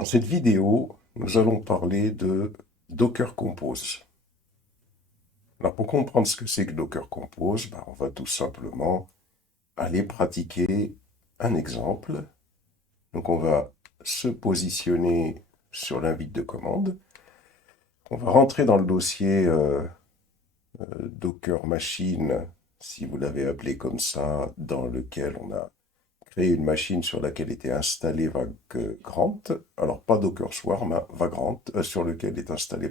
Dans cette vidéo, nous allons parler de Docker Compose. Alors pour comprendre ce que c'est que Docker Compose, on va tout simplement aller pratiquer un exemple. Donc on va se positionner sur l'invite de commande. On va rentrer dans le dossier Docker Machine, si vous l'avez appelé comme ça, dans lequel on a créé une machine sur laquelle était installé Vagrant. Alors pas Docker Swarm, hein, Vagrant, sur lequel est installé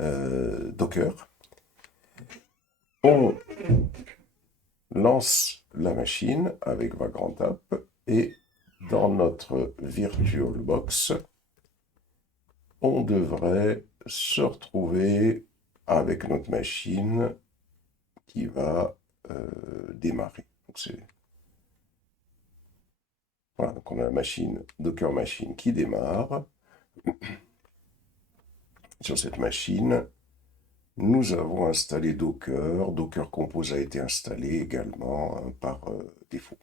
Docker. On lance la machine avec Vagrant App et dans notre VirtualBox, on devrait se retrouver avec notre machine qui va démarrer. Voilà, donc on a la machine, Docker Machine qui démarre. Sur cette machine, nous avons installé Docker. Docker Compose a été installé également par défaut.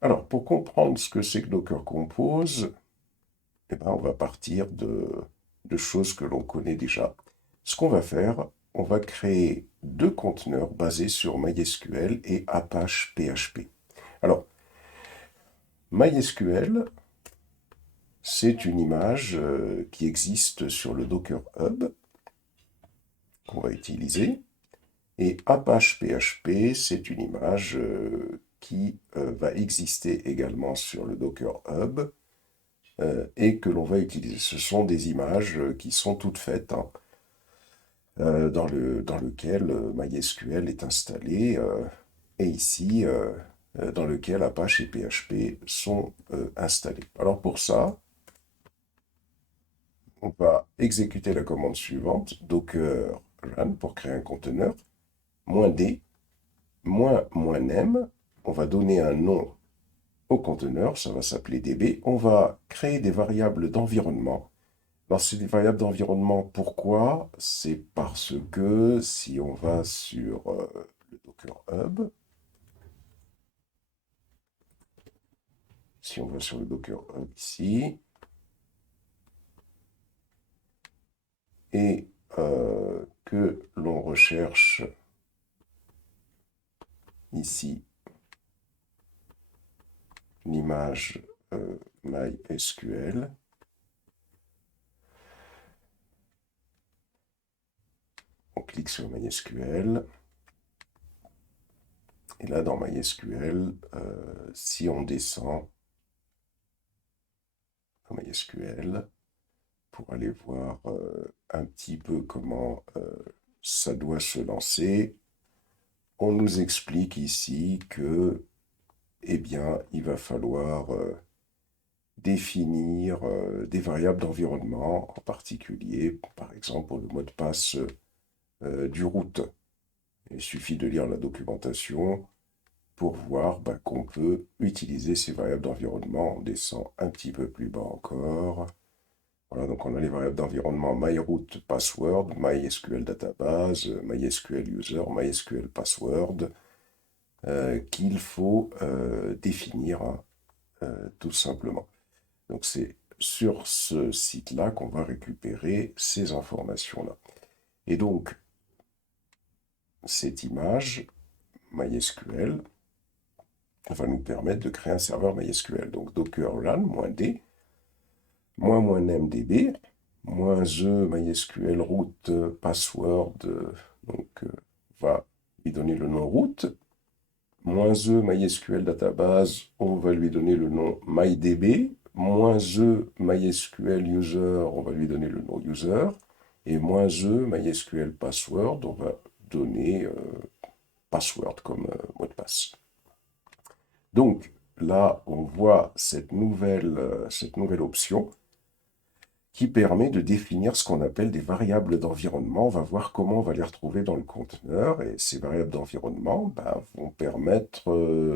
Alors, pour comprendre ce que c'est que Docker Compose, on va partir de choses que l'on connaît déjà. Ce qu'on va faire, on va créer deux conteneurs basés sur MySQL et Apache PHP. Alors, MySQL, c'est une image qui existe sur le Docker Hub qu'on va utiliser. Et Apache PHP, c'est une image qui va exister également sur le Docker Hub et que l'on va utiliser. Ce sont des images qui sont toutes faites dans lequel MySQL est installé et ici dans lequel Apache et PHP sont installés. Alors pour ça, on va exécuter la commande suivante, docker run pour créer un conteneur, -d, -m, on va donner un nom au conteneur, ça va s'appeler db, on va créer des variables d'environnement. Alors c'est des variables d'environnement, pourquoi? C'est parce que si on va sur le Docker Hub, si on va sur le Docker Hub ici, et que l'on recherche ici l'image MySQL, on clique sur MySQL, et là dans MySQL, si on descend dans MySQL, pour aller voir un petit peu comment ça doit se lancer, on nous explique ici que, il va falloir définir des variables d'environnement, en particulier, par exemple, pour le mot de passe du route. Il suffit de lire la documentation pour voir qu'on peut utiliser ces variables d'environnement. On descend un petit peu plus bas encore. Voilà, donc on a les variables d'environnement myroot password, MySQL database, MySQL user, MySQL password, qu'il faut définir tout simplement. Donc c'est sur ce site-là qu'on va récupérer ces informations-là. Et donc, cette image MySQL va nous permettre de créer un serveur MySQL. Donc docker run, -d, -mdb, -e MySQL root password, donc va lui donner le nom root, -e MySQL database, on va lui donner le nom MyDB, -e MySQL user, on va lui donner le nom user, et -e MySQL password, on va donner password comme mot de passe. Donc là, on voit cette nouvelle option qui permet de définir ce qu'on appelle des variables d'environnement. On va voir comment on va les retrouver dans le conteneur. Et ces variables d'environnement vont permettre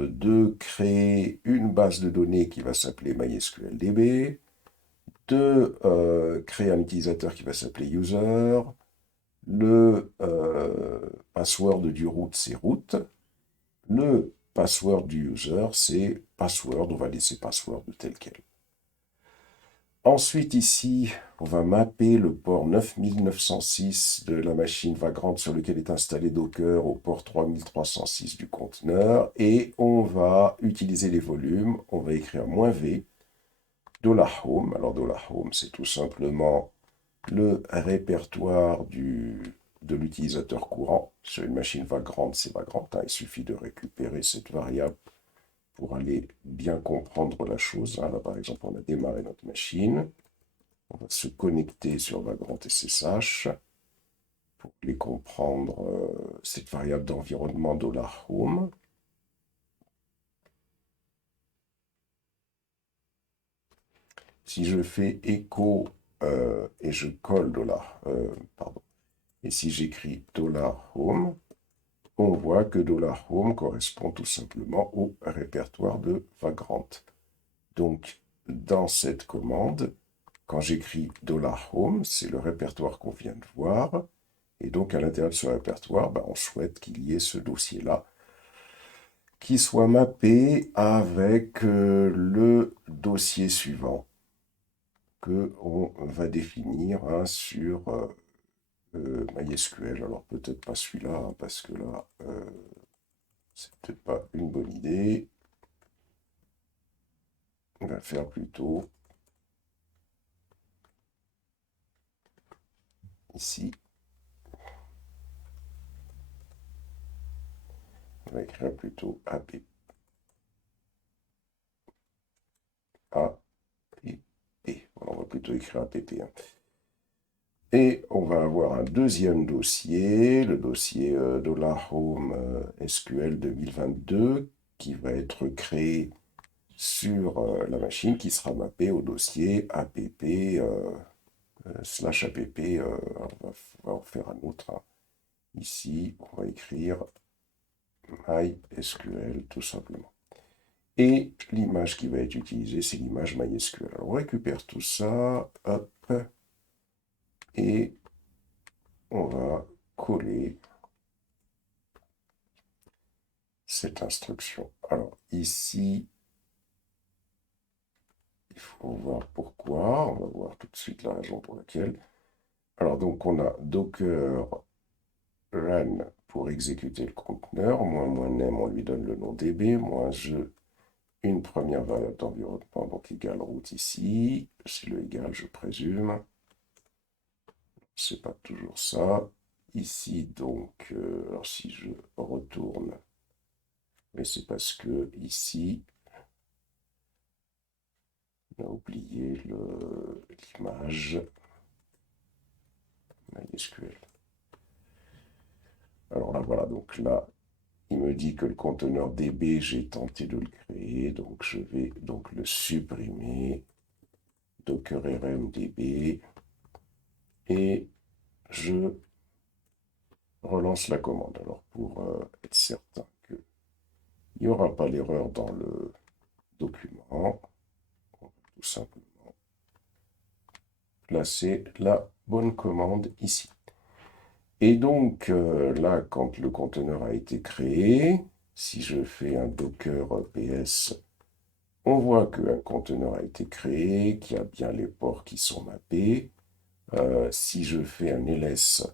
de créer une base de données qui va s'appeler MySQLDB, de créer un utilisateur qui va s'appeler user, le password du root, c'est root, le password du user, c'est password, on va laisser password tel quel. Ensuite, ici, on va mapper le port 9906 de la machine Vagrant sur lequel est installé Docker au port 3306 du conteneur. Et on va utiliser les volumes. On va écrire "-v $home". Alors, $home, c'est tout simplement le répertoire de l'utilisateur courant. Sur une machine Vagrant, c'est Vagrant. Il suffit de récupérer cette variable pour aller bien comprendre la chose. Là, par exemple, on a démarré notre machine. On va se connecter sur Vagrant SSH pour les comprendre, cette variable d'environnement $home. Si je fais echo et je colle et si j'écris $home, on voit que $home correspond tout simplement au répertoire de Vagrant. Donc, dans cette commande, quand j'écris $home, c'est le répertoire qu'on vient de voir. Et donc, à l'intérieur de ce répertoire, on souhaite qu'il y ait ce dossier-là qui soit mappé avec le dossier suivant qu'on va définir sur MySQL. Alors, peut-être pas celui-là, parce que là, c'est peut-être pas une bonne idée. On va faire plutôt ici. On va écrire plutôt app. On va plutôt écrire app. Et on va avoir un deuxième dossier, le dossier $home SQL 2022, qui va être créé sur la machine, qui sera mappé au dossier app /app. On va en faire un autre. Ici, on va écrire MySQL tout simplement. Et l'image qui va être utilisée, c'est l'image MySQL. Alors, on récupère tout ça, hop, et on va coller cette instruction. Alors, ici, il faut voir pourquoi. On va voir tout de suite la raison pour laquelle. Alors, donc, on a Docker run pour exécuter le conteneur, -name, on lui donne le nom DB, -e, une première variable d'environnement, donc égale route ici, c'est le égal, je présume. C'est pas toujours ça. Ici, donc, alors si je retourne, mais c'est parce que ici, on a oublié l'image MySQL. Alors là, voilà, donc là, il me dit que le conteneur DB, j'ai tenté de le créer, donc je vais donc le supprimer, docker rm db, et je relance la commande. Alors pour être certain qu'il n'y aura pas l'erreur dans le document, on va tout simplement placer la bonne commande ici. Et donc là, quand le conteneur a été créé, si je fais un docker ps, on voit qu'un conteneur a été créé, qu'il y a bien les ports qui sont mappés. Si je fais un ls,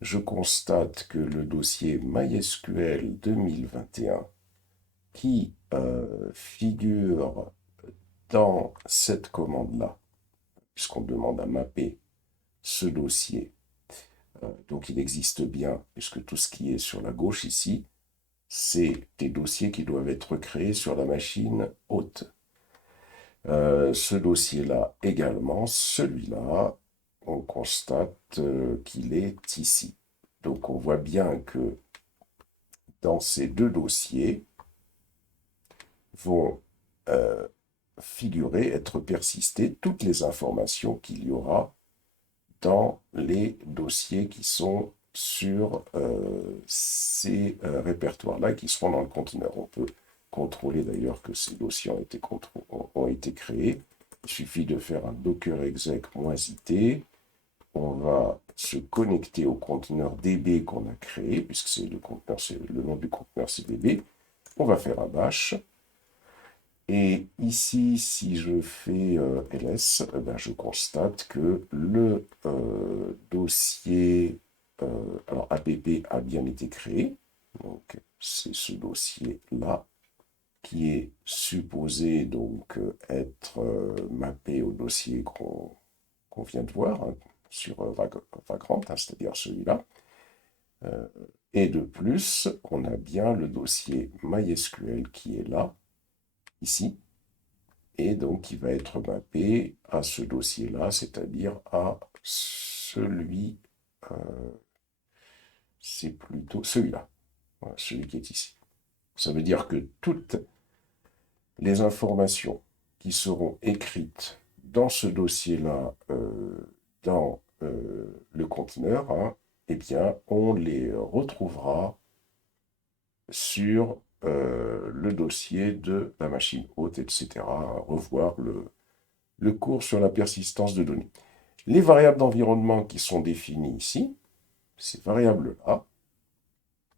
je constate que le dossier MySQL 2021 qui figure dans cette commande-là, puisqu'on demande à mapper ce dossier, donc il existe bien, puisque tout ce qui est sur la gauche ici, c'est des dossiers qui doivent être créés sur la machine hôte. Ce dossier-là également, celui-là, on constate qu'il est ici. Donc on voit bien que dans ces deux dossiers vont figurer, être persistées toutes les informations qu'il y aura dans les dossiers qui sont sur ces répertoires-là qui seront dans le conteneur. On peut contrôler d'ailleurs que ces dossiers ont été créés. Il suffit de faire un docker exec -it. On va se connecter au conteneur DB qu'on a créé, puisque c'est le nom du conteneur, c'est DB. On va faire un bash. Et ici, si je fais ls, ben, je constate que le dossier alors app a bien été créé. Donc, c'est ce dossier-là qui est supposé donc être mappé au dossier qu'on vient de voir hein, sur Vagrant, hein, c'est-à-dire celui-là. Et de plus, on a bien le dossier MySQL qui est là, ici, et donc qui va être mappé à ce dossier-là, c'est-à-dire à celui, euh, c'est plutôt celui-là, voilà, celui qui est ici. Ça veut dire que toutes les informations qui seront écrites dans ce dossier-là, dans le conteneur, hein, eh bien, on les retrouvera sur le dossier de la machine hôte, etc. Revoir le cours sur la persistance de données. Les variables d'environnement qui sont définies ici, ces variables-là,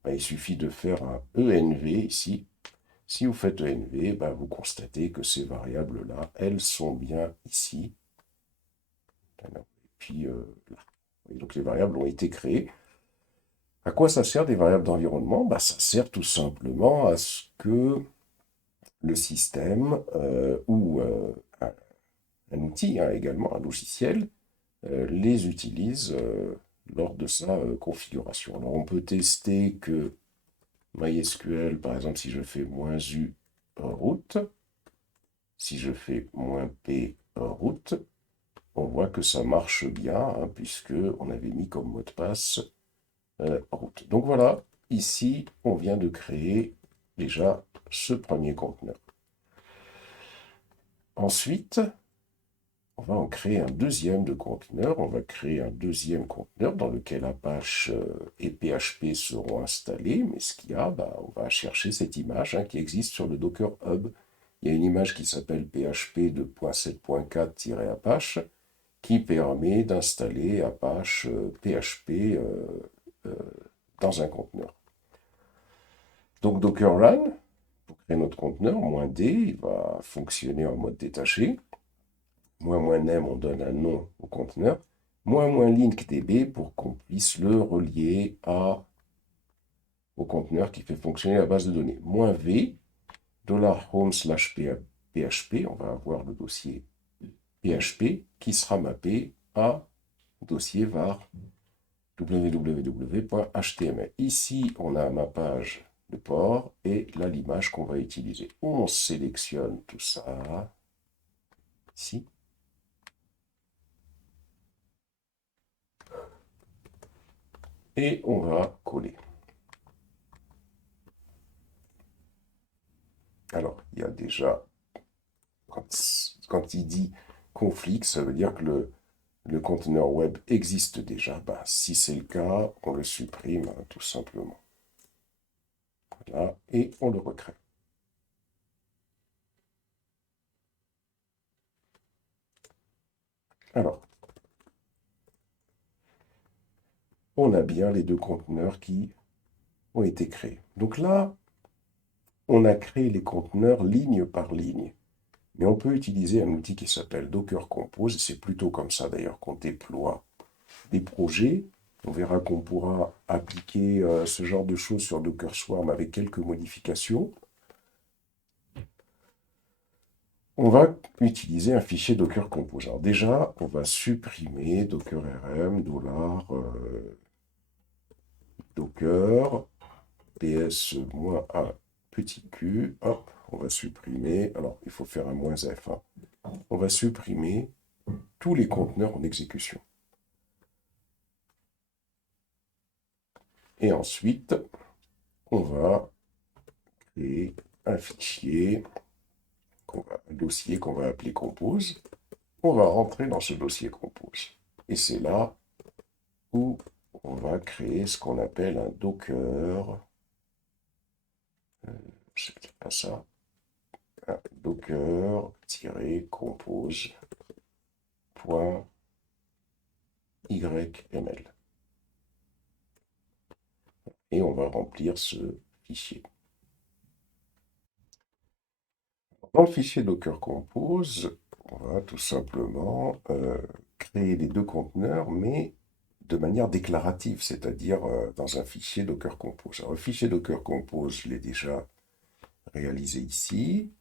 ben, il suffit de faire un env ici. Si vous faites env, ben, vous constatez que ces variables-là, elles sont bien ici. Et puis là. Et donc les variables ont été créées. À quoi ça sert des variables d'environnement? Ben, ça sert tout simplement à ce que le système ou un outil, hein, également un logiciel, les utilise lors de sa configuration. Alors on peut tester que MySQL, par exemple, si je fais -u root, si je fais -p root, on voit que ça marche bien, hein, puisque on avait mis comme mot de passe root. Donc voilà, ici, on vient de créer déjà ce premier conteneur. Ensuite, on va en créer un deuxième de conteneur. On va créer un deuxième conteneur dans lequel Apache et PHP seront installés. Mais ce qu'il y a, bah, on va chercher cette image hein, qui existe sur le Docker Hub. Il y a une image qui s'appelle PHP 2.7.4-Apache qui permet d'installer Apache PHP dans un conteneur. Donc Docker Run, pour créer notre conteneur, -d, il va fonctionner en mode détaché. -name, on donne un nom au conteneur. -linkdb pour qu'on puisse le relier au conteneur qui fait fonctionner la base de données. -v, $home/php, on va avoir le dossier PHP qui sera mappé à dossier var www.html. Ici, on a un mappage de port et là l'image qu'on va utiliser. On sélectionne tout ça ici. Et on va coller. Alors, il y a déjà, quand il dit config, ça veut dire que le conteneur web existe déjà. Ben, si c'est le cas, on le supprime hein, tout simplement. Voilà, et on le recrée. Alors, on a bien les deux conteneurs qui ont été créés. Donc là, on a créé les conteneurs ligne par ligne. Mais on peut utiliser un outil qui s'appelle Docker Compose. C'est plutôt comme ça d'ailleurs qu'on déploie des projets. On verra qu'on pourra appliquer ce genre de choses sur Docker Swarm avec quelques modifications. On va utiliser un fichier Docker Compose. Alors déjà, on va supprimer Docker RM, $Docker, ps-a petit q, hop, on va supprimer, alors il faut faire un -f, hein. On va supprimer tous les conteneurs en exécution. Et ensuite, on va créer un fichier, un dossier qu'on va appeler compose. On va rentrer dans ce dossier compose. Et c'est là où on va créer ce qu'on appelle un Docker, c'est pas ça, un docker-compose.yml. Et on va remplir ce fichier. Dans le fichier Docker Compose, on va tout simplement créer les deux conteneurs, mais de manière déclarative, c'est-à-dire dans un fichier Docker Compose. Alors, le fichier Docker Compose, je l'ai déjà réalisé ici.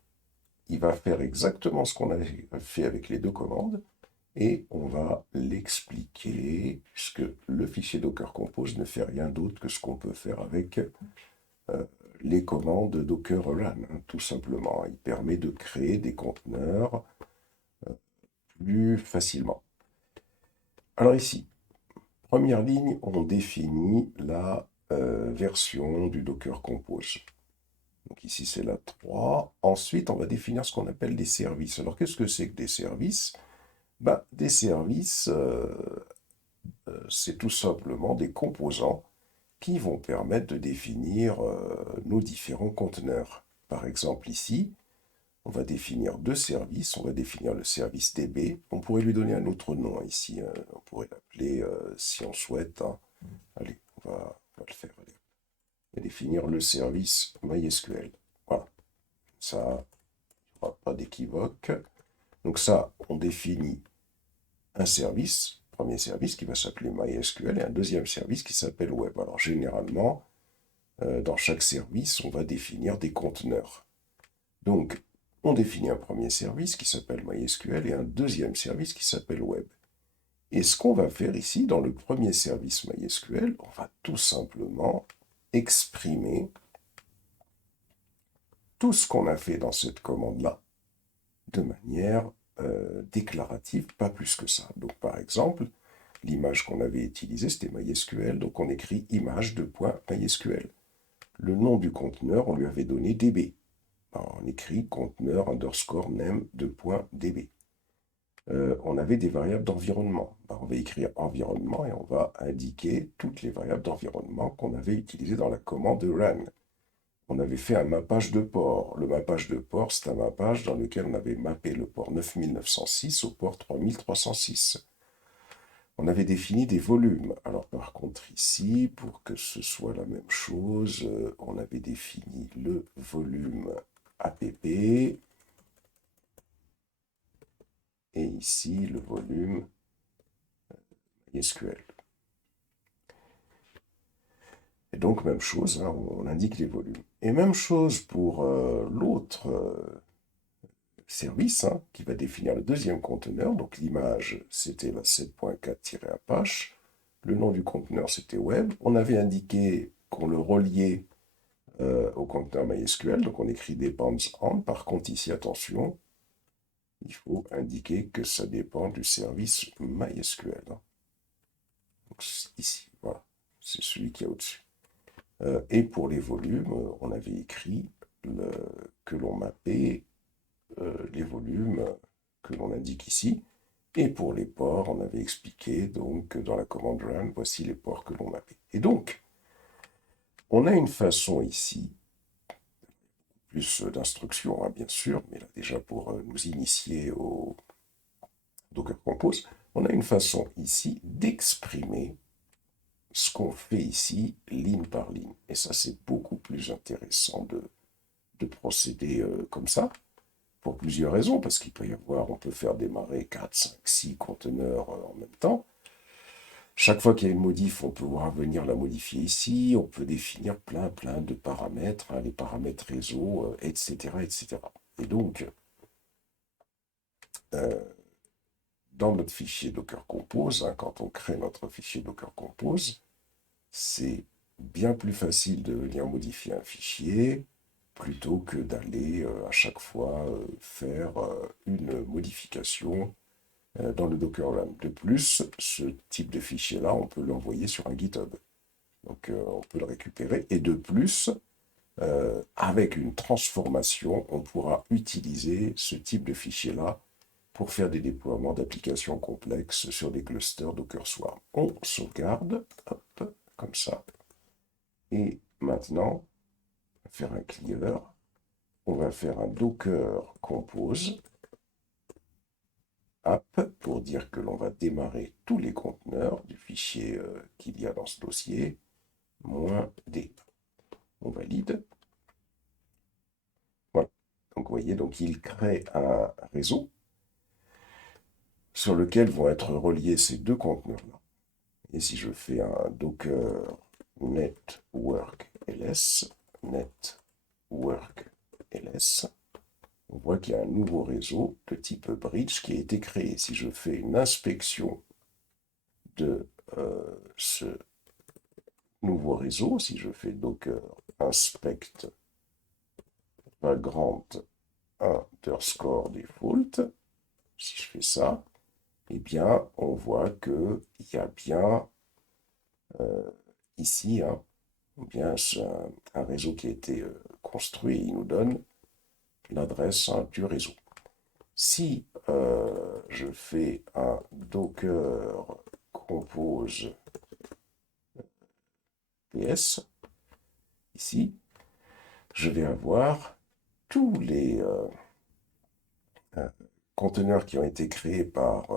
Il va faire exactement ce qu'on a fait avec les deux commandes, et on va l'expliquer, puisque le fichier Docker Compose ne fait rien d'autre que ce qu'on peut faire avec les commandes Docker Run, hein, tout simplement. Il permet de créer des conteneurs plus facilement. Alors ici, première ligne, on définit la version du Docker Compose. Donc ici, c'est la 3. Ensuite, on va définir ce qu'on appelle des services. Alors, qu'est-ce que c'est que des services? Des services, c'est tout simplement des composants qui vont permettre de définir nos différents conteneurs. Par exemple, ici, on va définir deux services. On va définir le service DB. On pourrait lui donner un autre nom ici. On pourrait l'appeler, si on souhaite. Hein. Allez, on va le faire. Allez. On va définir le service MySQL. Voilà. Ça, il n'y aura pas d'équivoque. Donc ça, on définit un service, premier service qui va s'appeler MySQL, et un deuxième service qui s'appelle Web. Alors généralement, dans chaque service, on va définir des conteneurs. Donc, on définit un premier service qui s'appelle MySQL et un deuxième service qui s'appelle Web. Et ce qu'on va faire ici, dans le premier service MySQL, on va tout simplement exprimer tout ce qu'on a fait dans cette commande-là de manière déclarative, pas plus que ça. Donc, par exemple, l'image qu'on avait utilisée, c'était MySQL, donc on écrit image de .mysql. Le nom du conteneur, on lui avait donné db. Alors, on écrit conteneur underscore name de .db. On avait des variables d'environnement. On va écrire environnement et on va indiquer toutes les variables d'environnement qu'on avait utilisées dans la commande run. On avait fait un mappage de port. Le mappage de port, c'est un mappage dans lequel on avait mappé le port 9906 au port 3306. On avait défini des volumes. Alors par contre ici, pour que ce soit la même chose, on avait défini le volume app et ici le volume SQL. Et donc même chose, hein, on indique les volumes. Et même chose pour l'autre service hein, qui va définir le deuxième conteneur. Donc l'image, c'était la 7.4-Apache. Le nom du conteneur, c'était web. On avait indiqué qu'on le reliait au conteneur MySQL. Donc on écrit depends on. Par contre, ici, attention, il faut indiquer que ça dépend du service MySQL. Hein. Donc ici, voilà, c'est celui qui est au-dessus. Et pour les volumes, on avait écrit que l'on mappait les volumes que l'on indique ici. Et pour les ports, on avait expliqué donc dans la commande run, voici les ports que l'on mappait. Et donc, on a une façon ici, plus d'instructions hein, bien sûr, mais là déjà pour nous initier au Docker Compose, on a une façon ici d'exprimer ce qu'on fait ici ligne par ligne. Et ça, c'est beaucoup plus intéressant de procéder comme ça, pour plusieurs raisons, parce qu'il peut y avoir, on peut faire démarrer 4, 5, 6 conteneurs en même temps. Chaque fois qu'il y a une modif, on peut venir la modifier ici, on peut définir plein de paramètres, hein, les paramètres réseau, etc., etc. Et donc, dans notre fichier Docker Compose, hein, quand on crée notre fichier Docker Compose, c'est bien plus facile de venir modifier un fichier plutôt que d'aller à chaque fois faire une modification dans le Docker Run. De plus, ce type de fichier-là, on peut l'envoyer sur un GitHub. Donc on peut le récupérer. Et de plus, avec une transformation, on pourra utiliser ce type de fichier-là pour faire des déploiements d'applications complexes sur des clusters Docker Swarm. On sauvegarde, hop, comme ça. Et maintenant, on va faire un clear. On va faire un Docker Compose app pour dire que l'on va démarrer tous les conteneurs du fichier qu'il y a dans ce dossier, -d. On valide. Voilà. Donc, vous voyez, donc il crée un réseau sur lequel vont être reliés ces deux conteneurs-là. Et si je fais un docker network ls, network ls, on voit qu'il y a un nouveau réseau de type bridge qui a été créé. Si je fais une inspection de ce nouveau réseau, si je fais docker inspect vagrant underscore default, si je fais ça, eh bien, on voit qu'il y a bien ici bien un réseau qui a été construit. Il nous donne l'adresse du réseau. Si je fais un docker compose ps, ici, je vais avoir tous les conteneurs qui ont été créés par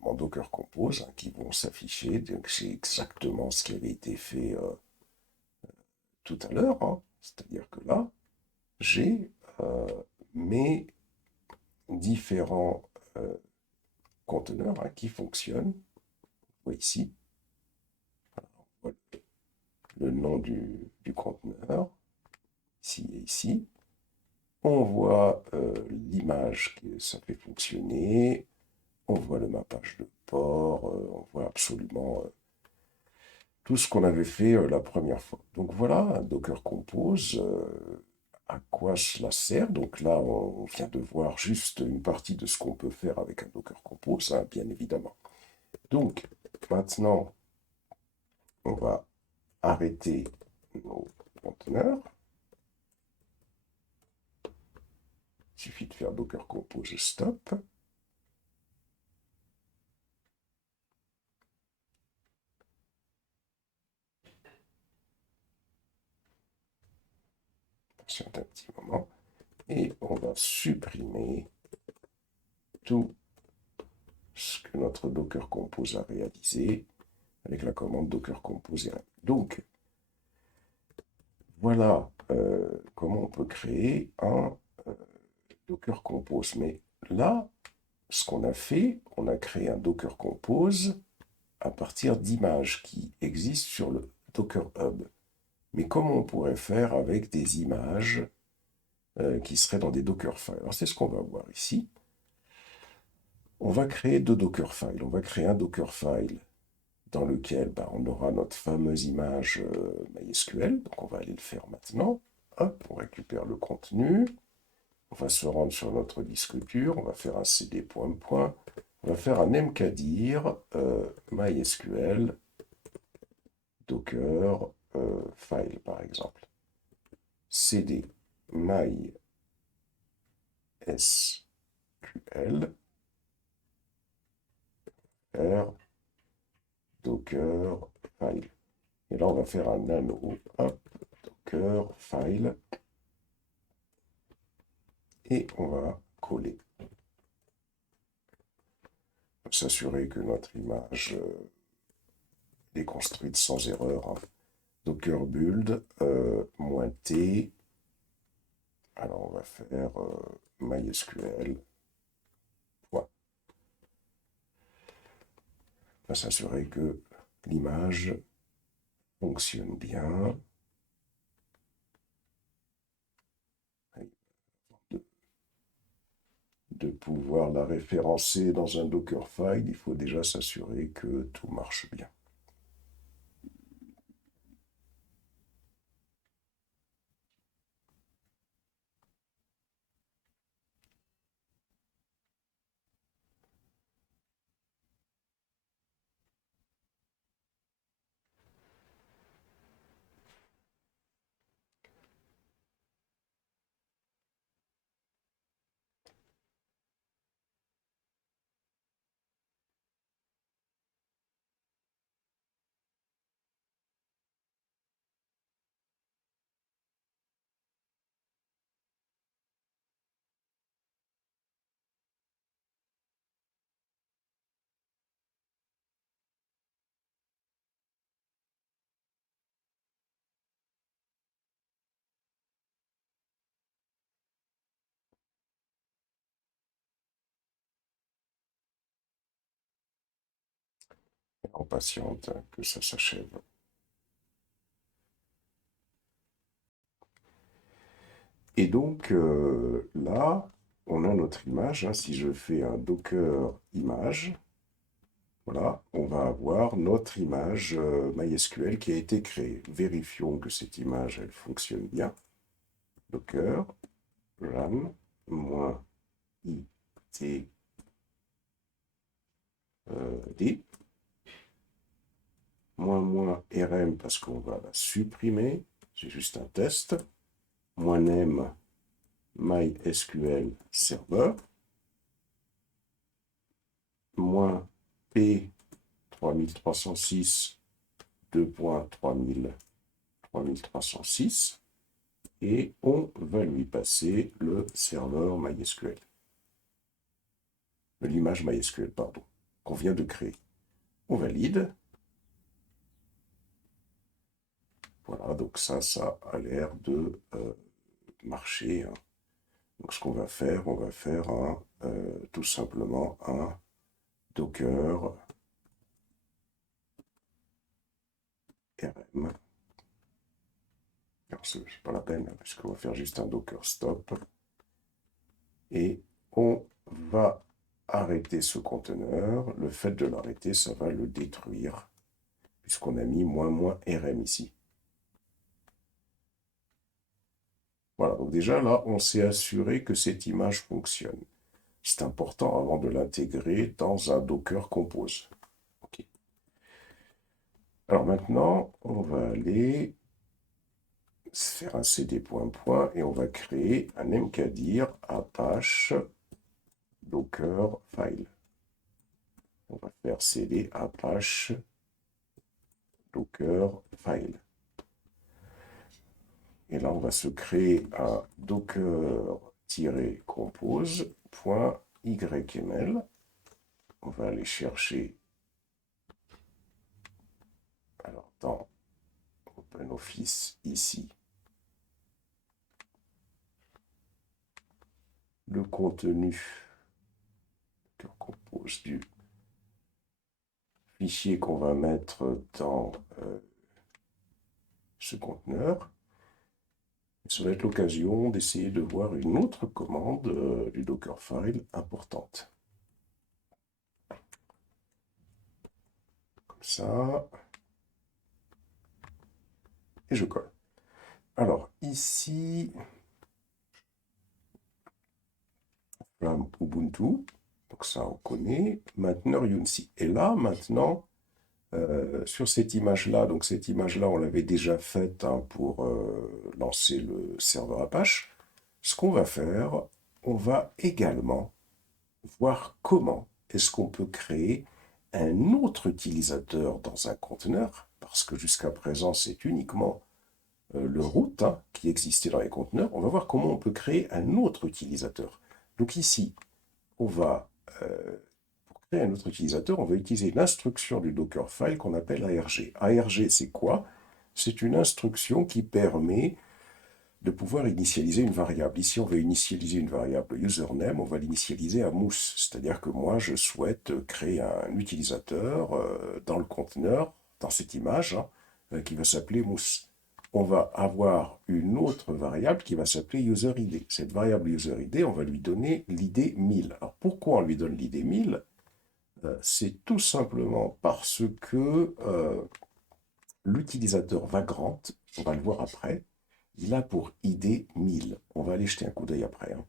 mon Docker Compose qui vont s'afficher. Donc c'est exactement ce qui avait été fait tout à l'heure. C'est-à-dire que là, j'ai mes différents conteneurs qui fonctionnent. Vous voyez ici, voilà, le nom du conteneur, ici et ici. On voit l'image que ça fait fonctionner. On voit le mappage de port. On voit absolument tout ce qu'on avait fait la première fois. Donc voilà, un Docker Compose, à quoi cela sert. Donc là, on vient de voir juste une partie de ce qu'on peut faire avec un Docker Compose, bien évidemment. Donc maintenant, on va arrêter nos conteneurs. Il suffit de faire Docker Compose stop. C'est un petit moment. Et on va supprimer tout ce que notre Docker Compose a réalisé avec la commande Docker Compose. Donc, voilà comment on peut créer un Docker Compose. Mais là, ce qu'on a fait, on a créé un Docker Compose à partir d'images qui existent sur le Docker Hub. Mais comment on pourrait faire avec des images qui seraient dans des Dockerfiles? Alors, c'est ce qu'on va voir ici. On va créer deux Dockerfiles. On va créer un Dockerfile dans lequel on aura notre fameuse image MySQL. Donc, on va aller le faire maintenant. Hop, on récupère le contenu. On va se rendre sur notre disque dur. On va faire un cd point. On va faire un mkdir MySQL Docker file, par exemple. cd MySQL R Docker file. Et là, on va faire un nano, hop, Docker file, et on va coller. Pour s'assurer que notre image est construite sans erreur. Docker build, -t, alors on va faire MySQL. Voilà. On va s'assurer que l'image fonctionne bien. De pouvoir la référencer dans un Dockerfile, il faut déjà s'assurer que tout marche bien. On patiente que ça s'achève. Et donc, là, on a notre image. Hein. Si je fais un Docker image, voilà, on va avoir notre image MySQL qui a été créée. Vérifions que cette image, elle fonctionne bien. Docker, run, -it, d, -rm parce qu'on va la supprimer. C'est juste un test. -name MySQL server. -p 3306 2.3306 et on va lui passer le serveur MySQL. L'image MySQL, pardon, qu'on vient de créer. On valide. Voilà, donc ça a l'air de marcher. Hein. Donc ce qu'on va faire, on va faire tout simplement un Docker RM. Alors c'est pas la peine, puisqu'on va faire juste un Docker stop. Et on va arrêter ce conteneur. Le fait de l'arrêter, ça va le détruire, puisqu'on a mis -rm ici. Voilà, donc déjà là, on s'est assuré que cette image fonctionne. C'est important avant de l'intégrer dans un Docker Compose. Okay. Alors maintenant, on va aller faire un cd point et on va créer un mkdir apache docker file. On va faire cd apache docker file. Et là, on va se créer un docker-compose.yml. On va aller chercher, alors dans OpenOffice, ici, le contenu compose du fichier qu'on va mettre dans ce conteneur. Ça va être l'occasion d'essayer de voir une autre commande du Dockerfile importante. Comme ça. Et je colle. Alors, ici, Ubuntu. Donc ça, on connaît. Mainteneur Yunsi. Et là, maintenant, sur cette image-là, donc cette image-là, on l'avait déjà faite hein, pour lancer le serveur Apache. Ce qu'on va faire, on va également voir comment est-ce qu'on peut créer un autre utilisateur dans un conteneur, parce que jusqu'à présent, c'est uniquement le root hein, qui existait dans les conteneurs. On va voir comment on peut créer un autre utilisateur. Donc ici, on va, pour créer un autre utilisateur, on va utiliser l'instruction du Dockerfile qu'on appelle ARG. ARG, c'est quoi? C'est une instruction qui permet de pouvoir initialiser une variable. Ici, on va initialiser une variable username, on va l'initialiser à mousse. C'est-à-dire que moi, je souhaite créer un utilisateur dans le conteneur, dans cette image, hein, qui va s'appeler mousse. On va avoir une autre variable qui va s'appeler user_id. Cette variable user_id, on va lui donner l'id 1000. Alors, pourquoi on lui donne l'id 1000 C'est tout simplement parce que l'utilisateur Vagrant, on va le voir après, il a pour ID 1000. On va aller jeter un coup d'œil après. Hein.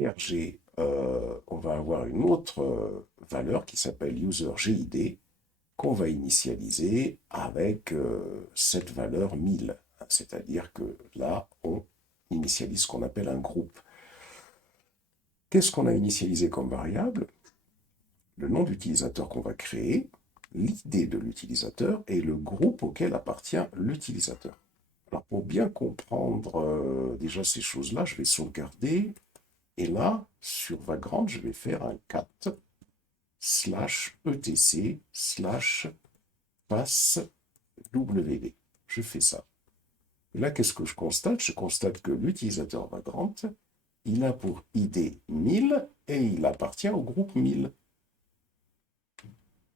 ARG, on va avoir une autre valeur qui s'appelle user_gid qu'on va initialiser avec cette valeur 1000. C'est-à-dire que là, on initialise ce qu'on appelle un groupe. Qu'est-ce qu'on a initialisé comme variable? Le nom d'utilisateur qu'on va créer, l'idée de l'utilisateur et le groupe auquel appartient l'utilisateur. Alors, pour bien comprendre déjà ces choses-là, je vais sauvegarder. Et là, sur Vagrant, je vais faire un cat /etc/pass_wd. Je fais ça. Et là, qu'est-ce que je constate? Je constate que l'utilisateur Vagrant, il a pour ID 1000 et il appartient au groupe 1000.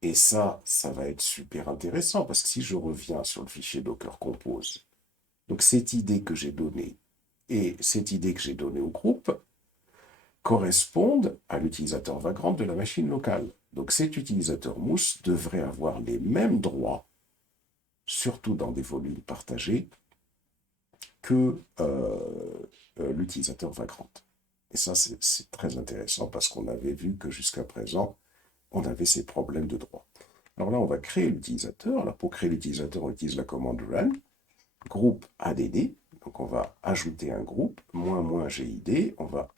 Et ça va être super intéressant parce que si je reviens sur le fichier Docker Compose, donc cette idée que j'ai donnée et cette idée que j'ai donnée au groupe correspondent à l'utilisateur Vagrant de la machine locale. Donc cet utilisateur Mousse devrait avoir les mêmes droits, surtout dans des volumes partagés, que l'utilisateur Vagrant. Et ça, c'est très intéressant parce qu'on avait vu que jusqu'à présent, on avait ces problèmes de droit. Alors là, on va créer l'utilisateur. Alors pour créer l'utilisateur, on utilise la commande run, groupe add. Donc on va ajouter un groupe, -gid, on va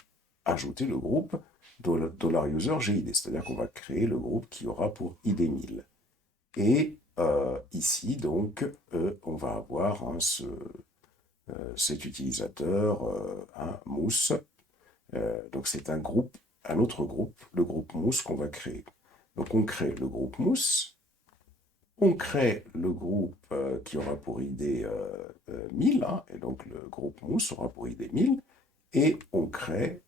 ajouter le groupe $user gid, c'est-à-dire qu'on va créer le groupe qui aura pour id 1000. Et ici, donc, on va avoir cet utilisateur, un mousse. Donc c'est un groupe, un autre groupe, le groupe mousse qu'on va créer. Donc on crée le groupe mousse, on crée le groupe qui aura pour ID 1000, hein, et donc le groupe mousse aura pour ID 1000, et on crée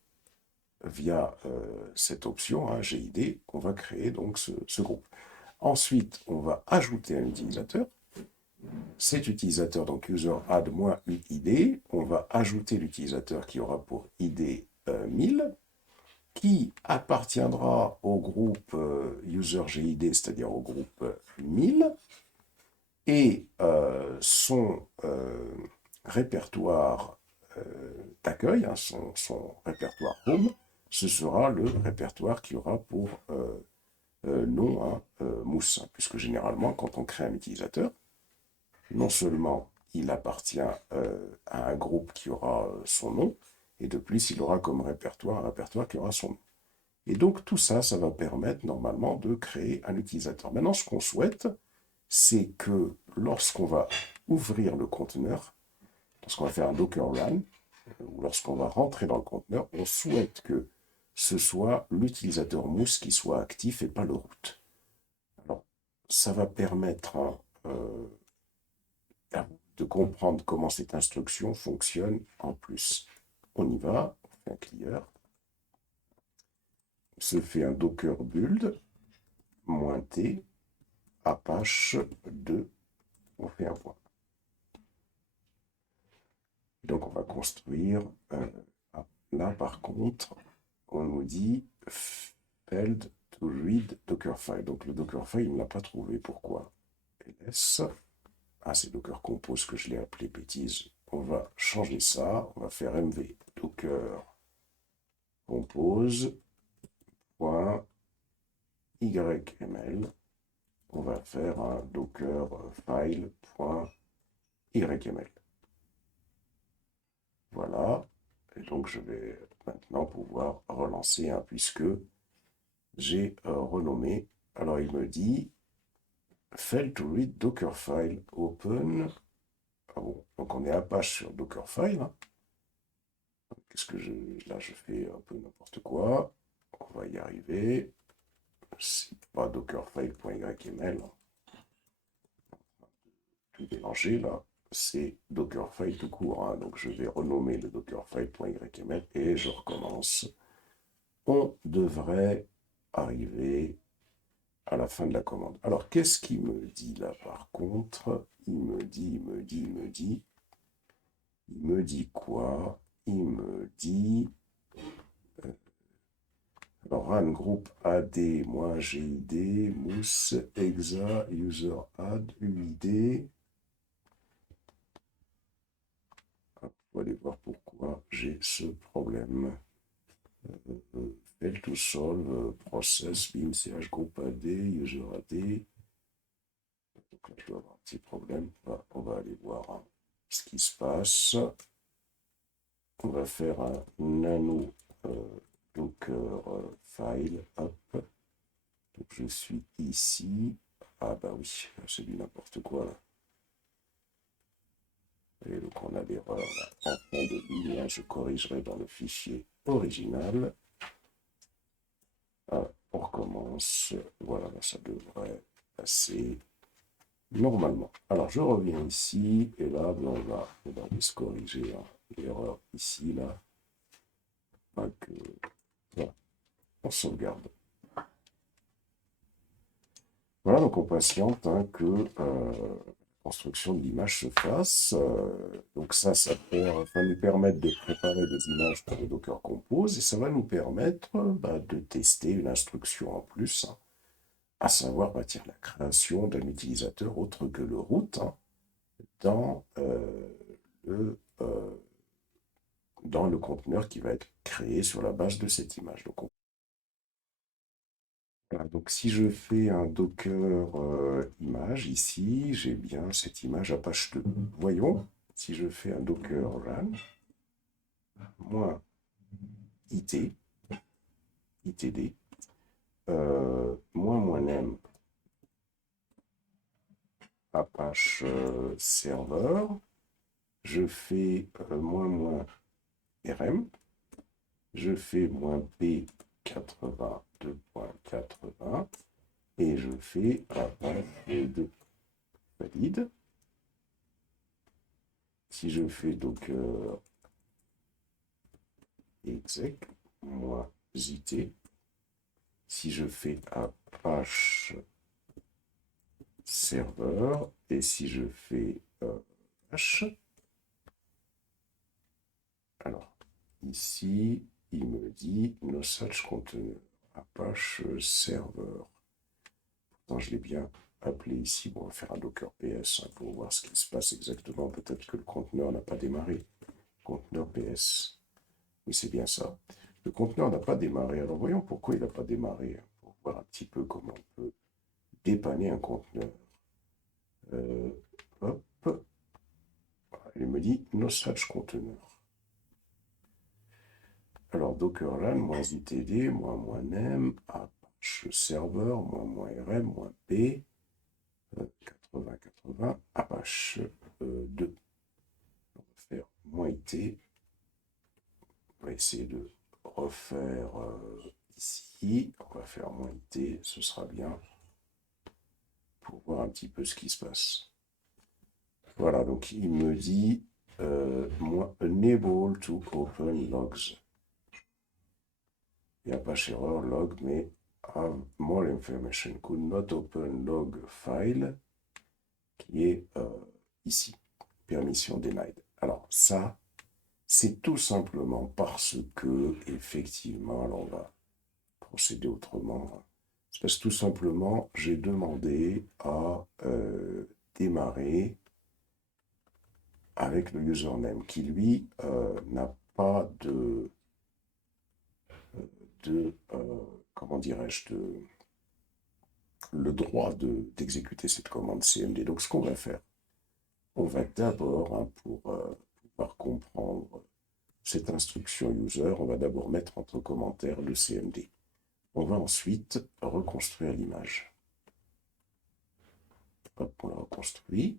via cette option, hein, GID, on va créer donc ce groupe. Ensuite, on va ajouter un utilisateur. Cet utilisateur, donc user add -uid, on va ajouter l'utilisateur qui aura pour ID 1000, qui appartiendra au groupe user GID, c'est-à-dire au groupe 1000, et son répertoire d'accueil, hein, son répertoire home, ce sera le répertoire qui aura pour nom, hein, mousse, puisque généralement, quand on crée un utilisateur, non seulement il appartient à un groupe qui aura son nom, et de plus, il aura comme répertoire un répertoire qui aura son nom. Et donc, tout ça, ça va permettre normalement de créer un utilisateur. Maintenant, ce qu'on souhaite, c'est que lorsqu'on va ouvrir le conteneur, lorsqu'on va faire un Docker run, ou lorsqu'on va rentrer dans le conteneur, on souhaite que ce soit l'utilisateur mousse qui soit actif et pas le root. Alors, ça va permettre de comprendre comment cette instruction fonctionne en plus. On y va, on fait un clear, on se fait un docker build, -t, apache 2, on fait un point. Donc on va construire, là par contre, on nous dit failed to read Dockerfile. Donc le Dockerfile, il ne l'a pas trouvé. Pourquoi? ls, c'est Docker Compose que je l'ai appelé bêtise. On va changer ça, on va faire mv Docker Compose .yml. On va faire un dockerfile.yml. Voilà. Et donc je vais maintenant pouvoir relancer, hein, puisque j'ai renommé. Alors il me dit fail to read Dockerfile open. Ah bon, donc on est Apache sur Dockerfile. Hein. Qu'est-ce que là je fais un peu n'importe quoi. On va y arriver. C'est pas dockerfile.yml. Tout mélanger là. C'est Dockerfile tout court. Hein. Donc je vais renommer le dockerfile.yml et je recommence. On devrait arriver à la fin de la commande. Alors, qu'est-ce qu'il me dit là par contre? Il me dit quoi? Il me dit alors run group ad -gid mousse exa user add uid. On va aller voir pourquoi j'ai ce problème. Fail to solve process bin ch group ad user ad. Donc là, je dois avoir un petit problème. On va aller voir, hein, ce qui se passe. On va faire un nano docker file. Hop. Donc je suis ici. Ah bah oui, c'est du n'importe quoi là. Et donc on a l'erreur en fin de ligne. Je corrigerai dans le fichier original. On recommence. Voilà, ça devrait passer normalement. Alors je reviens ici et là on va se corriger, hein, l'erreur ici là. Voilà, on sauvegarde. Voilà, donc on patiente hein, que la construction de l'image se fasse. Donc ça va nous permettre de préparer des images pour le Docker Compose et ça va nous permettre de tester une instruction en plus, hein, à savoir tiens, la création d'un utilisateur autre que le root hein, dans, le, euh, dans le conteneur qui va être créé sur la base de cette image. Voilà, donc si je fais un Docker image ici, j'ai bien cette image Apache 2. Voyons, si je fais un Docker run, moins it, itd, moins m Apache server, je fais rm, je fais p 82.80 et je fais Apache 2 valide. Si je fais Docker exec, moins it, si je fais Apache serveur et si je fais h, alors ici il me dit no such container Apache serveur. Pourtant je l'ai bien appelé ici. Bon, on va faire un docker ps hein, pour voir ce qui se passe exactement. Peut-être que le conteneur n'a pas démarré. Conteneur ps. Oui, c'est bien ça. Le conteneur n'a pas démarré. Alors voyons pourquoi il n'a pas démarré. Pour voir un petit peu comment on peut dépanner un conteneur. Hop. Il me dit no such container. Alors dockerlan, moins itd, moins m, apache server, moins rm, moins p, 80, apache 2. On va faire moins it. On va essayer de refaire ici. On va faire moins it, ce sera bien pour voir un petit peu ce qui se passe. Voilà, donc il me dit moins unable to open logs. Il n'y a pas erreur log, mais have more information could not open log file qui est ici. Permission denied. Alors ça, c'est tout simplement parce que, effectivement, alors on va procéder autrement. C'est parce que tout simplement, j'ai demandé à démarrer avec le username qui, lui, n'a pas comment dirais-je, le droit d'exécuter cette commande CMD. Donc, ce qu'on va faire, on va d'abord, hein, pour pouvoir comprendre cette instruction user, on va d'abord mettre entre commentaires le CMD. On va ensuite reconstruire l'image. Hop, on la reconstruit.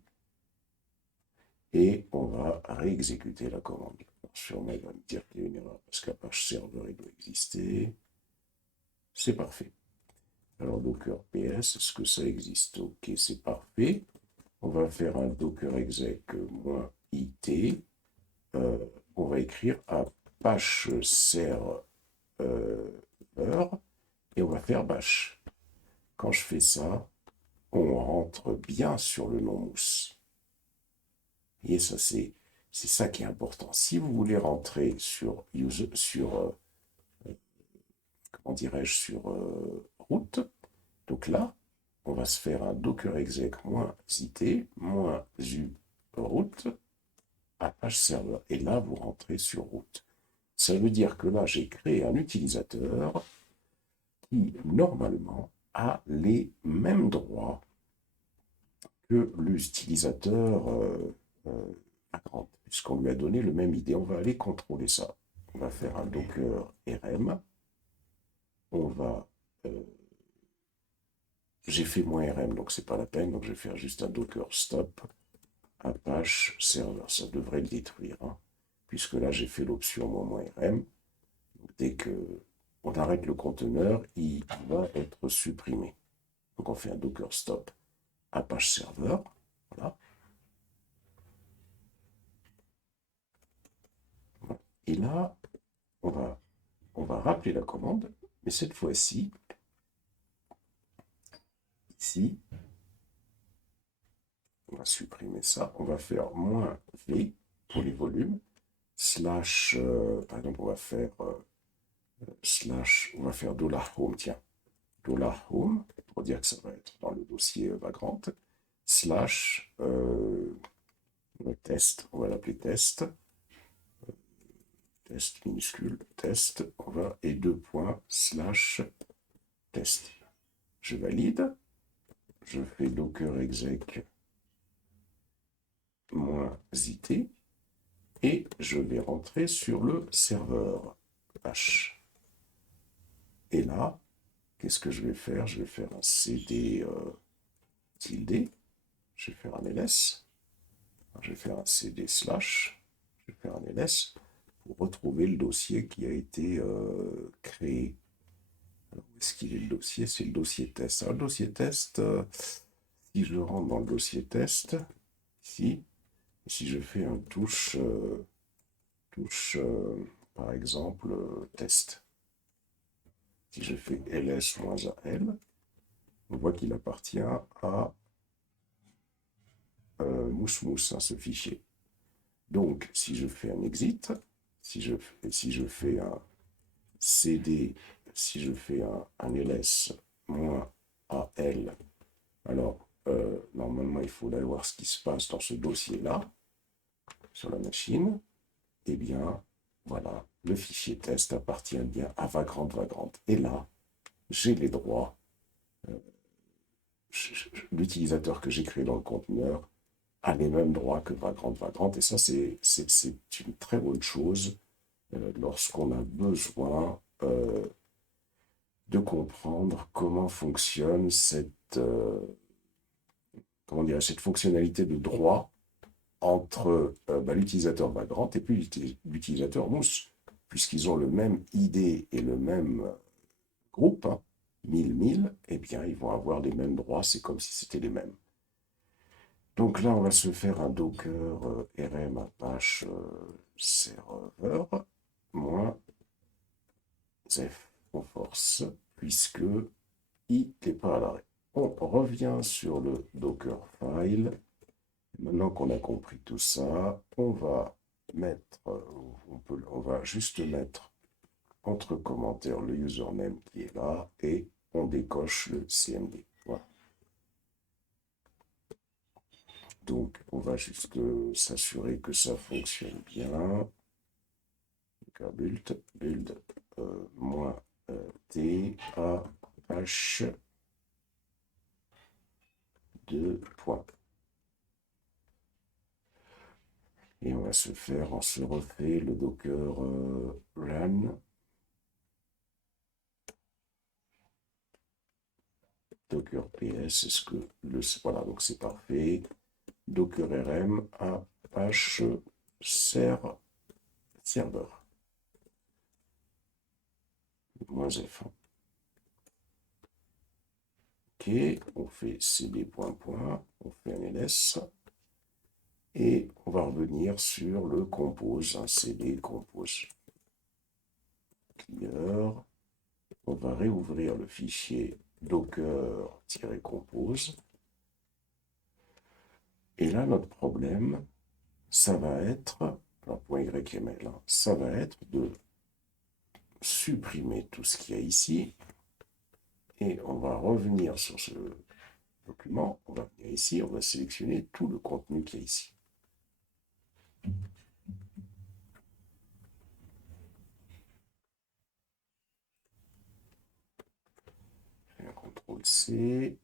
Et on va réexécuter la commande. Alors, sûrement, il va me dire qu'il y a une erreur parce qu'Apache serveur, il doit exister. C'est parfait. Alors, Docker PS, est-ce que ça existe? Ok, c'est parfait. On va faire un docker exec -it. On va écrire Apache serveur et on va faire bash. Quand je fais ça, on rentre bien sur le nom mousse. Et ça, c'est ça qui est important. Si vous voulez rentrer sur comment dirais-je, sur route, donc là, on va se faire un docker exec -it, -u route, Apache serveur. Et là, vous rentrez sur route. Ça veut dire que là, j'ai créé un utilisateur qui, normalement, a les mêmes droits que l'utilisateur puisqu'on lui a donné le même ID. On va aller contrôler ça. On va faire un docker rm. On va... j'ai fait -rm, donc c'est pas la peine. Donc je vais faire juste un docker stop Apache server. Ça devrait le détruire, hein, puisque là j'ai fait l'option -rm. Donc, dès que on arrête le conteneur, il va être supprimé. Donc on fait un docker stop Apache server. Voilà. Et là, on va rappeler la commande, mais cette fois-ci, ici. On va supprimer ça. On va faire moins V pour les volumes. Slash, par exemple, on va faire slash, on va faire $home, tiens. $home, pour dire que ça va être dans le dossier Vagrant. Slash, test, on va l'appeler test. Test minuscule, test, on va, et 2 points, slash, test. Je valide. Je fais docker exec -it et je vais rentrer sur le serveur H. Et là, qu'est-ce que je vais faire? Je vais faire un cd tilde, je vais faire un ls, je vais faire un cd slash, je vais faire un ls pour retrouver le dossier qui a été créé. Alors, où est-ce qu'il est le dossier? C'est le dossier test. Alors, le dossier test, si je rentre dans le dossier test, ici, si je fais un touche, par exemple, test, si je fais ls-al, on voit qu'il appartient à mousse-mousse, ce fichier. Donc, si je fais un exit, si je fais un cd, si je fais un ls-al, alors, normalement, il faut aller voir ce qui se passe dans ce dossier-là, sur la machine. Eh bien, voilà, le fichier test appartient bien à Vagrant. Et là, j'ai les droits. L'utilisateur que j'ai créé dans le conteneur a les mêmes droits que Vagrant. Et ça, c'est une très bonne chose lorsqu'on a besoin de comprendre comment fonctionne cette fonctionnalité de droit entre l'utilisateur Vagrant et puis l'utilisateur Mousse, puisqu'ils ont le même ID et le même groupe, 1000, eh bien, ils vont avoir les mêmes droits, c'est comme si c'était les mêmes. Donc là, on va se faire un docker rm apache serveur -f, on force, puisque il n'est pas à l'arrêt. On revient sur le Dockerfile. Maintenant qu'on a compris tout ça, on va mettre, on va juste mettre entre commentaires le username qui est là et on décoche le CMD. Voilà. Donc, on va juste s'assurer que ça fonctionne bien. Build -t a h 2 points. Et on va se refait le docker run. Docker ps, est-ce que voilà, donc c'est parfait. Docker rm apache serveur -f. Ok, on fait cd point, on fait un ls et on va revenir sur le compose, un cd compose clear. On va réouvrir le fichier docker-compose. Et là, notre problème, ça va être, .yml, ça va être de supprimer tout ce qu'il y a ici. Et on va revenir sur ce document, on va venir ici, on va sélectionner tout le contenu qu'il y a ici. Un CTRL-C.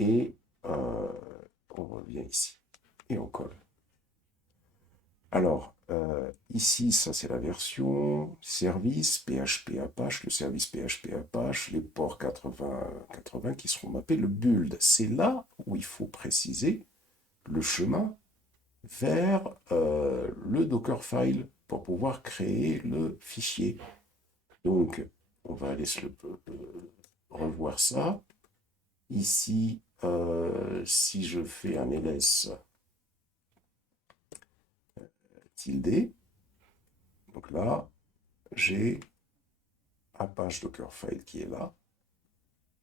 Et on revient ici. Et on colle. Alors, ici, ça c'est la version service PHP Apache, le service PHP Apache, les ports 80 qui seront mappés, le build. C'est là où il faut préciser le chemin vers le Dockerfile pour pouvoir créer le fichier. Donc, on va aller revoir ça. Ici, si je fais un ls tilde, donc là, j'ai Apache Dockerfile qui est là,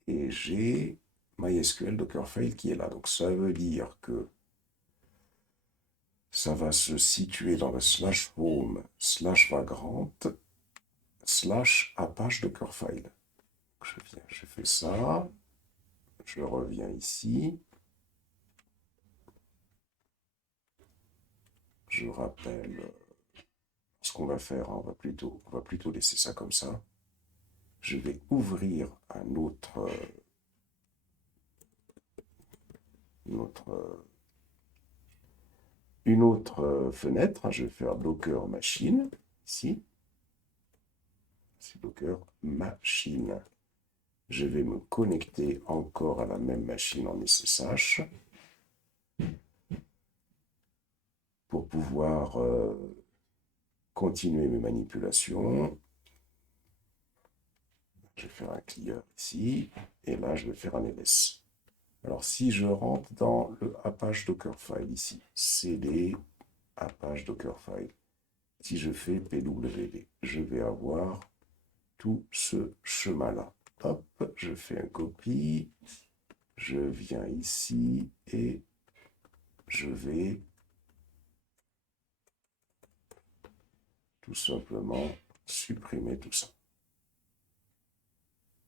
et j'ai MySQL Dockerfile qui est là. Donc ça veut dire que ça va se situer dans le /home/vagrant /Apache Dockerfile. Je fais ça, je reviens ici, je rappelle ce qu'on va faire, on va plutôt laisser ça comme ça. Je vais ouvrir une autre fenêtre. Je vais faire Docker Machine, ici. C'est Docker Machine. Je vais me connecter encore à la même machine en SSH pour pouvoir continuer mes manipulations. Je vais faire un clear ici, et là je vais faire un ls. Alors si je rentre dans le Apache Dockerfile ici, cd Apache Dockerfile, si je fais pwd, je vais avoir tout ce chemin-là. Hop, je fais un copy, je viens ici et je vais tout simplement supprimer tout ça.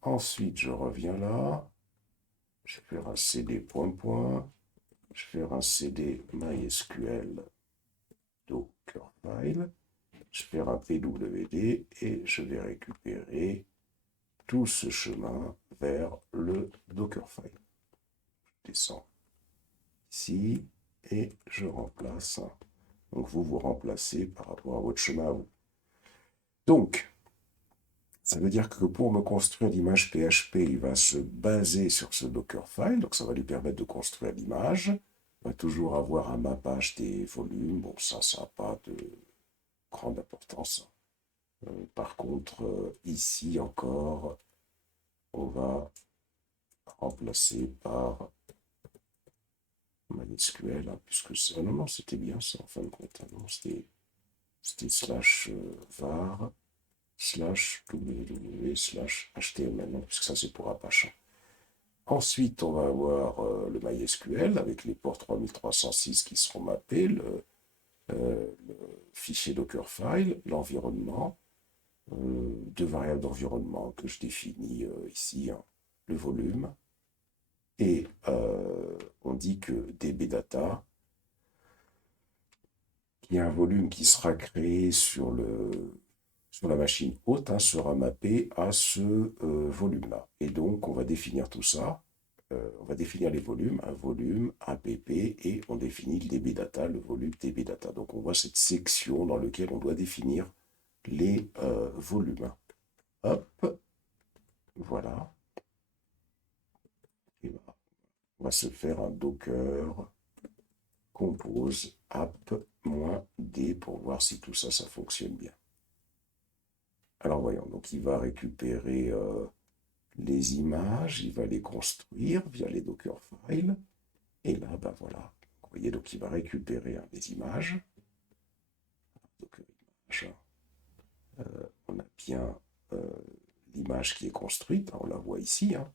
Ensuite, je reviens là, je vais faire un cd point, je vais faire un cd MySQL Dockerfile, je vais faire un pwd et je vais récupérer tout ce chemin vers le Dockerfile. Je descends ici et je remplace. Donc vous remplacez par rapport à votre chemin à vous. Donc, ça veut dire que pour me construire l'image PHP, il va se baser sur ce Dockerfile, donc ça va lui permettre de construire l'image. Il va toujours avoir un mappage des volumes, bon ça n'a pas de grande importance. Par contre, ici encore, on va remplacer par MySQL, hein, puisque ça, non, c'était bien ça en fin de compte, hein, c'était /var /www/html, non, puisque ça c'est pour Apache. Ensuite, on va avoir le MySQL avec les ports 3306 qui seront mappés, le fichier Dockerfile, l'environnement, deux variables d'environnement que je définis ici, hein, le volume, et on dit que dbdata, il y a un volume qui sera créé sur la machine hôte, hein, sera mappé à ce volume-là. Et donc, on va définir tout ça. On va définir les volumes, un volume, app, et on définit le dbdata, le volume dbdata. Donc, on voit cette section dans laquelle on doit définir les volumes. Hop, voilà. Et là, on va se faire un docker compose app-d pour voir si tout ça, ça fonctionne bien. Alors voyons, donc il va récupérer les images, il va les construire via les Dockerfiles, et là, ben voilà, vous voyez, donc il va récupérer les images. Donc, on a bien l'image qui est construite, hein, on la voit ici, hein.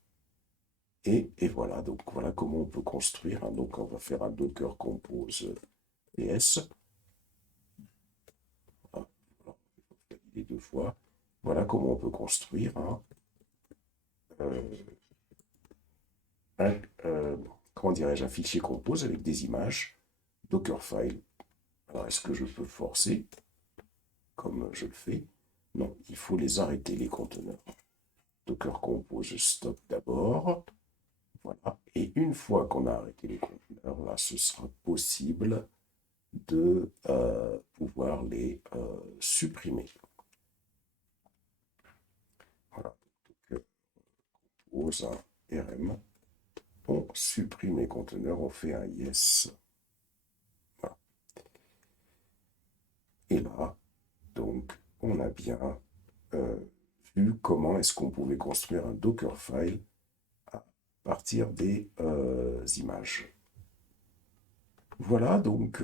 Et voilà, donc voilà comment on peut construire, hein. Donc on va faire un Docker compose PS. Voilà, on va valider 2 fois. Voilà comment on peut construire comment dirais-je, un fichier compose avec des images Dockerfile. Alors, est-ce que je peux forcer, comme je le fais? Non, il faut les arrêter, les conteneurs. Docker compose stop d'abord. Voilà. Et une fois qu'on a arrêté les conteneurs, là, ce sera possible de pouvoir les supprimer. Voilà. Donc, compose un rm. On supprime les conteneurs, on fait un yes. Voilà. Et là, donc, on a bien vu comment est-ce qu'on pouvait construire un Dockerfile à partir des images. Voilà donc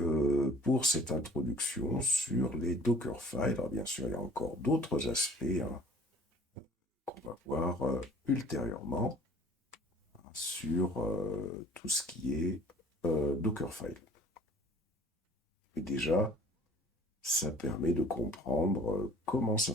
pour cette introduction sur les Dockerfiles. Alors bien sûr, il y a encore d'autres aspects, hein, voir ultérieurement sur tout ce qui est Dockerfile. Et déjà, ça permet de comprendre comment ça